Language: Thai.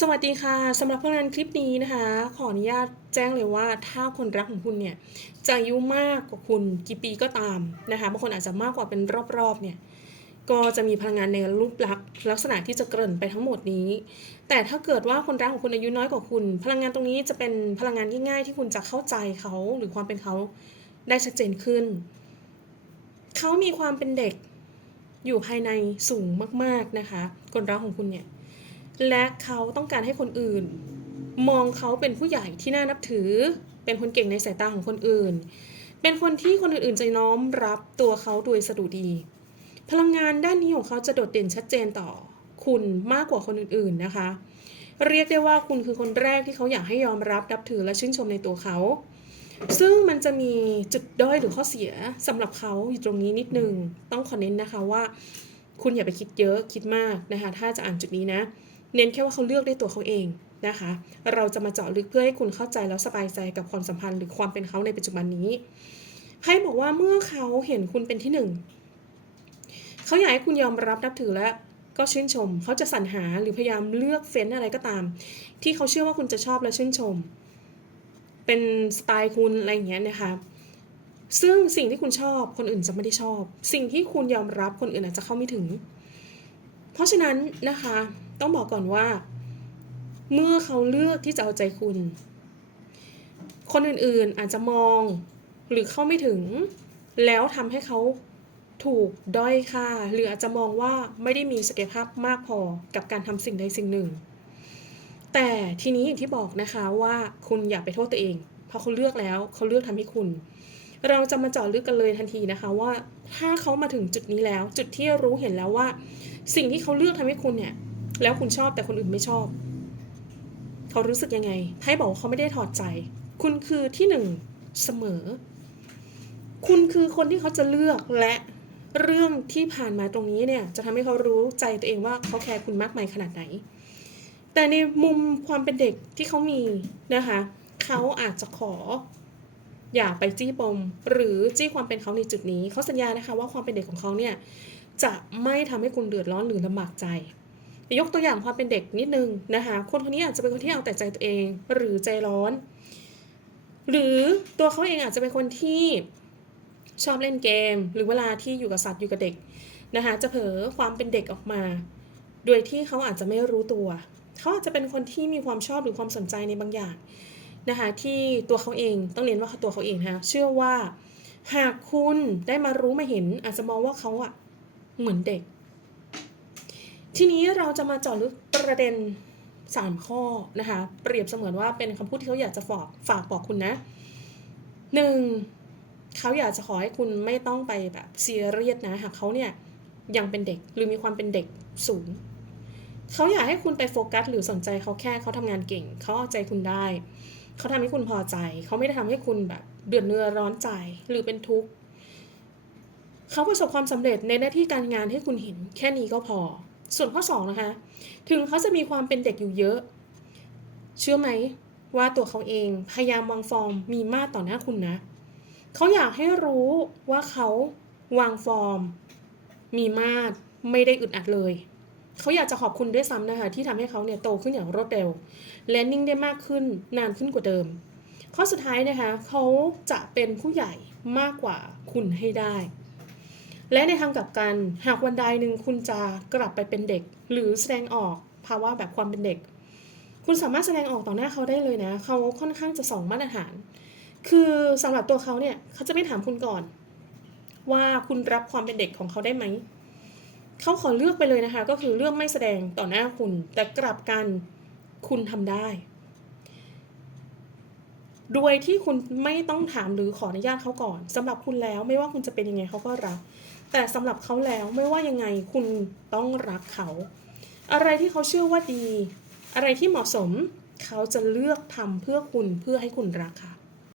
สวัสดีค่ะสำหรับพลังคลิปนี้นะคะ ขออนุญาตแจ้งเลยว่าถ้าคนรักของคุณเนี่ยจะอายุมากกว่าคุณกี่ปีก็ตามนะคะบางคนอาจจะมากกว่าเป็นรอบๆเนี่ยก็จะมีพลังงานในรูปลักษณ์ลักษณะที่จะเกริ่นไปทั้งหมดนี้ แต่ถ้าเกิดว่าคนรักของคุณอายุน้อยกว่าคุณ พลังงานตรงนี้จะเป็นพลังงานง่ายๆที่คุณจะเข้าใจเขาหรือความเป็นเขาได้ชัดเจนขึ้น เขามีความเป็นเด็กอยู่ภายในสูงมากๆนะคะ คนรักของคุณเนี่ย และเขาต้องการให้คนอื่น มองเขาเป็นผู้ใหญ่ที่น่านับถือ เป็นคนเก่งในสายตาของคนอื่น เป็นคนที่คนอื่นๆจะน้อมรับตัวเขาโดยสะดุดี พลังงานด้านนี้ของเขาจะโดดเด่นชัดเจนต่อ คุณมากกว่าคนอื่นๆนะคะ เรียกได้ว่าคุณคือคนแรกที่เขาอยากให้ยอมรับนับถือและชื่นชมในตัวเขาซึ่งมันจะมีจุดด้อยหรือข้อเสียสำหรับเขาอยู่ตรงนี้นิดนึง ต้องขอเน้นนะคะว่า คุณอย่าไปคิดเยอะคิดมากนะคะ ถ้าจะอ่านจุดนี้นะ เน้นแค่ว่าเขาเลือกได้ตัวเขาเองนะคะ เราจะมาเจาะลึกเพื่อให้คุณเข้าใจแล้วสบายใจกับความสัมพันธ์หรือความเป็นเขาในปัจจุบันนี้ไพ่บอกว่าเมื่อเขาเห็นคุณเป็นที่หนึ่งเขาอยากให้คุณยอมรับนับถือและก็ชื่นชม เขาจะสรรหาหรือพยายามเลือกเฟ้นอะไรก็ตาม ที่เขาเชื่อว่าคุณจะชอบและชื่นชม เป็นสไตล์คุณอะไรอย่างเงี้ยนะคะซึ่งสิ่งที่คุณชอบคนอื่นจะไม่ได้ชอบ สิ่งที่คุณยอมรับคนอื่นอาจจะเข้าไม่ถึง เพราะฉะนั้นนะคะต้องบอกก่อนว่า เมื่อเขาเลือกที่จะเอาใจคุณ คนอื่นๆอาจจะมองหรือเข้าไม่ถึง แล้วทำให้เขาถูกด้อยค่าหรืออาจจะมองว่าไม่ได้มีศักยภาพมากพอกับการทำสิ่งใดสิ่งหนึ่ง แต่ทีนี้อย่างที่บอกนะคะว่าคุณอย่าไปโทษตัวเอง เพราะเขาเลือกแล้วเขาเลือกทำให้คุณ เราจะมาเจาะลึกกันเลยทันทีนะคะว่าถ้าเขามาถึงจุดนี้แล้ว จุดที่รู้เห็นแล้วว่า สิ่งที่เขาเลือกทำให้คุณเนี่ย แล้วคุณชอบแต่คนอื่นไม่ชอบ เขารู้สึกยังไงให้บอกว่าเขาไม่ได้ถอดใจ คุณคือที่หนึ่งเสมอ คุณคือคนที่เขาจะเลือกและเรื่องที่ผ่านมาตรงนี้เนี่ย จะทำให้เขารู้ใจตัวเองว่าเขาแคร์คุณมากมายขนาดไหน แต่ในมุมความเป็นเด็กที่เขามีนะคะ เขาอาจจะขอ อย่าไปจี้ปมหรือจี้ความเป็นเขาในจุดนี้ เขาสัญญานะคะว่าความเป็นเด็กของเขาเนี่ยจะไม่ทำให้คุณเดือดร้อนหรือลำบากใจยกตัวอย่างความเป็นเด็กนิดนึงนะคะคนคนนี้อาจจะเป็นคนที่เอาแต่ใจตัวเองหรือใจร้อน หรือตัวเขาเองอาจจะเป็นคนที่ชอบเล่นเกม หรือเวลาที่อยู่กับสัตว์อยู่กับเด็กนะคะจะเผลอความเป็นเด็กออกมา โดยที่เขาอาจจะไม่รู้ตัว เขาอาจจะเป็นคนที่มีความชอบหรือความสนใจในบางอย่าง นะคะที่ตัวเขาเองต้องเน้นว่าตัวเขาเองนะคะเชื่อว่า หากคุณได้มารู้มาเห็น อาจจะมองว่าเขาอะเหมือนเด็ก ทีนี้เราจะมาเจาะลึกประเด็น 3 ข้อนะคะเปรียบเสมือนว่าเป็นคำพูดที่เขาอยากจะฝากฝากบอกคุณนะหนึ่งเขาอยากจะขอให้คุณไม่ต้องไปแบบซีเรียสนะหากเขาเนี่ยยังเป็นเด็กหรือมีความเป็นเด็กสูงเขาอยากให้คุณไปโฟกัสหรือสนใจเขาแค่เขาทำงานเก่งเขาเอาใจคุณได้ เขาทำให้คุณพอใจ เขาไม่ได้ทำให้คุณแบบเดือดเนื้อร้อนใจหรือเป็นทุกข์เขาประสบความสำเร็จในหน้าที่การงานให้คุณเห็นแค่นี้ก็พอ ส่วนข้อ2นะคะ ถึงเขาจะมีความเป็นเด็กอยู่เยอะ เชื่อไหมว่าตัวเขาเองพยายามวางฟอร์มมีมาตรต่อหน้าคุณนะ เขาอยากให้รู้ว่าเขาวางฟอร์ม มีมาตรไม่ได้อึดอัดเลย เขาอยากจะขอบคุณด้วยซ้ำนะคะที่ทำให้เขาเนี่ยโตขึ้นอย่างรวดเร็ว และนิ่งได้มากขึ้นนานขึ้นกว่าเดิม ข้อสุดท้ายนะคะเขาจะเป็นผู้ใหญ่มากกว่าคุณให้ได้ และในทางกลับกันหากวันใดหนึ่งคุณจะกลับไปเป็นเด็ก หรือแสดงออกภาวะแบบความเป็นเด็ก คุณสามารถแสดงออกต่อหน้าเขาได้เลยนะเขาค่อนข้างจะส่องมาตรฐาน คือสำหรับตัวเขาเนี่ยเขาจะไม่ถามคุณก่อน ว่าคุณรับความเป็นเด็กของเขาได้ไหม เขาขอเลือกไปเลยนะคะ ก็คือเลือกไม่แสดงต่อหน้าคุณ แต่กลับกันคุณทำได้โดยที่คุณไม่ต้องถามหรือขออนุญาตเขาก่อนสำหรับคุณแล้วไม่ว่าคุณจะเป็นยังไงเขาก็รัก แต่สำหรับเขาแล้วไม่ว่ายังไงคุณต้องรักเขา อะไรที่เขาเชื่อว่าดี อะไรที่เหมาะสม เขาจะเลือกทำเพื่อคุณเพื่อให้คุณรักค่ะ